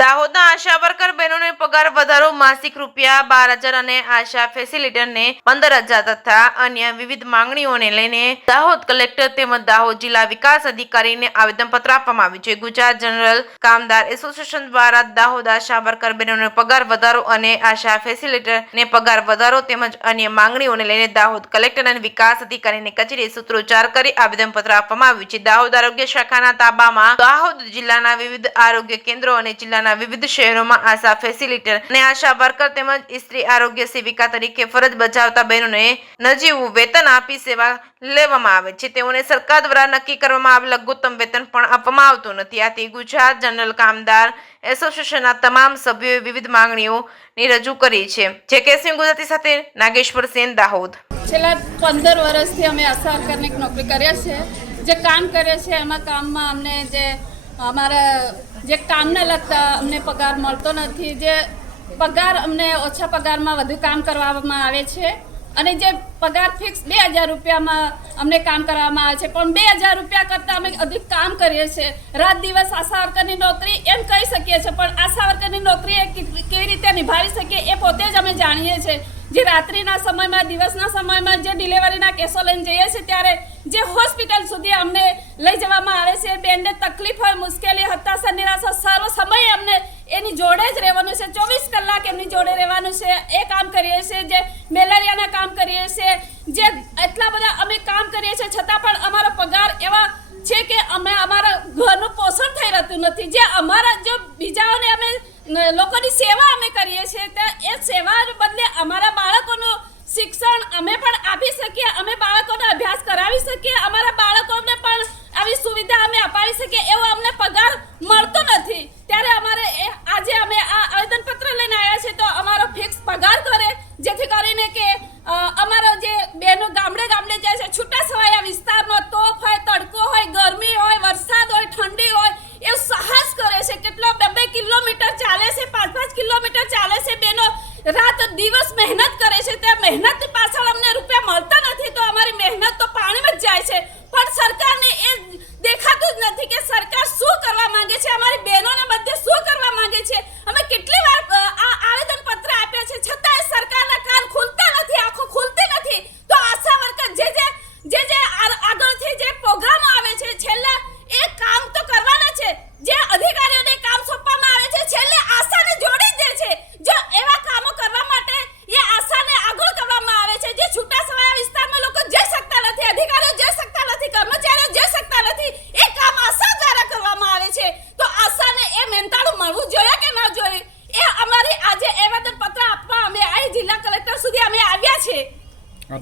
દાહોદના આશા વર્કર બહેનોને પગાર વધારો માસિક ₹12,000 અને આશા ફેસિલિટરને 15,000 તથા અન્ય વિવિધ માંગણીઓને લઈને દાહોદ કલેક્ટર તેમજ દાહોદ જિલ્લા વિકાસ અધિકારીને આવેદનપત્ર આપવામાં આવ્યું છે। ગુજરાત જનરલ કામદાર એસોસિએશન દ્વારા દાહોદ આશા વર્કર બહેનોને પગાર વધારો અને આશા ફેસિલિટરને પગાર વધારો તેમજ અન્ય માંગણીઓને લઈને દાહોદ કલેક્ટર અને વિકાસ અધિકારીની કચેરીએ સૂત્રોચ્ચાર કરી આવેદનપત્ર આપવામાં આવ્યું છે। દાહોદ આરોગ્ય શાખાના તાબામાં દાહોદ જિલ્લાના વિવિધ આરોગ્ય કેન્દ્રો અને જિલ્લાના વિવિધ શહેરોમાં આશા ફેસિલિટર અને આશા વર્કર તેમજ સ્ત્રી આરોગ્ય સેવિકા તરીકે ફરજ બજાવતા બહેનોને નજીવું વેતન આપી સેવા લેવામાં આવે છે। તેઓને સરકાર દ્વારા નક્કી કરવામાં આવેલ લઘુત્તમ વેતન પણ આપવામાં આવતું નથી। આથી ગુજરાત જનરલ કામદાર એસોસિએશનના તમામ સભ્યોએ વિવિધ માંગણીઓની રજૂ કરી છે। જે કે સિંહ ગુજરાતી સાથે નાગેશ્વર સેન, દાહોદ। છેલ્લા 15 વર્ષથી અમે આશા વર્કરની નોકરી કરીએ છીએ। જે કામ કરીએ છીએ એમાં કામમાં અમને અમારા જે કામને લગતા અમને પગાર મળતો નથી। જે પગાર અમને ઓછા પગારમાં વધુ કામ કરવામાં આવે છે અને જે પગાર ફિક્સ 2,000 રૂપિયામાં અમને કામ કરવામાં આવે છે, પણ 2,000 રૂપિયા કરતાં અમે અધિક કામ કરીએ છીએ। રાત દિવસ આશા વર્કરની નોકરી એમ કહી શકીએ છીએ, પણ આશા વર્કરની નોકરી કેવી રીતે નિભાવી શકીએ એ પોતે જ અમે જાણીએ છીએ। જે રાત્રિના સમયમાં, દિવસના સમયમાં જે ડિલિવરીના કેસો લઈને જઈએ છીએ ત્યારે જે હોસ્પિટલ સુધી અમને લઈ જવામાં આવે છે, બેનને તકલીફ હોય, મુશ્કેલી, હતાશા, નિરાશા, સારો સમય અમને એની જોડે જ રહેવાનું છે। 24 કલાક એમની જોડે રહેવાનું છે। એ કામ કરીએ છીએ। જે મેલેરિયાના કામ કરીએ છીએ। જે એટલા બધા અમે કામ કરીએ છીએ છતાં પણ અમારો પગાર એવા છે કે અમે અમારા ઘરનું પોષણ થઈ રહેતું નથી। જે અમારા જો બીજાઓને અમે લોકોની સેવા અમે કરીએ છીએ તો એ સેવાને બદલે અમારા બાળકોનું શિક્ષણ અમે પણ આપી શકીએ, અમે બાળકોને અભ્યાસ કરાવી શકીએ, અમારા બાળકોને પણ આવી સુવિધા અમે અપાવી શકીએ એવો અમને પગાર મળતો નથી। ત્યારે અમારે આજે અમે આ આવેદનપત્ર લઈને આવ્યા છે તો અમારો ફિક્સ પગાર કરે, જેથી કરીને કે અમારો જે બહેનો ગામડે ગામડે જાય છે, છૂટાછવાયા વિસ્તારમાં તોપ હોય, તડકો હોય, ગરમી હોય, વરસાદ હોય, ઠંડી હોય, એ સાહસ કરે છે। કેટલો 2-2 કિલોમીટર ચાલે છે, 5-5 કિલોમીટર ચાલે છે બહેનો, રાત દિવસ મહેનત કરે છે। તે મહેનત પાછળ અમને રૂપિયા મળતા નથી તો અમારી મહેનત તો પાણીમાં જ જાય છે। પણ સરકારને એ દેખાતું જ નથી કે સરકાર શું કરવા માંગે છે, અમારી બહેનોને મધ્ય શું કરવા માંગે છે। અમે કેટલી વાર આ આવેદનપત્ર આપ્યા છે છતાં સરકારના કાન ખુલતા નથી, આંખો ખુલતી નથી। તો આશા વર્કર જે આગળથી જે પ્રોગ્રામો આવે છે, છેલ્લે એ કામ તો કરવાના છે। જે અધિકારીઓને કામ સોંપવામાં આવે છે છેલ્લે આશાને જોડી દે છે। જો એવા કામો કરવા માટે એ આશાને આગળ કરવામાં આવે છે। જે છૂટાછવાયા વિસ્તારમાં લોકો જઈ શકતા નથી, અધિકારીઓ જઈ શકતા નથી, કર્મચારીઓ જઈ શકતા નથી, એ કામ આશા દ્વારા કરવામાં આવે છે। તો આશાને એ મહેનતાણું મળવું જોઈએ કે ન જોઈએ, એ અમારી આજે આવેદનપત્ર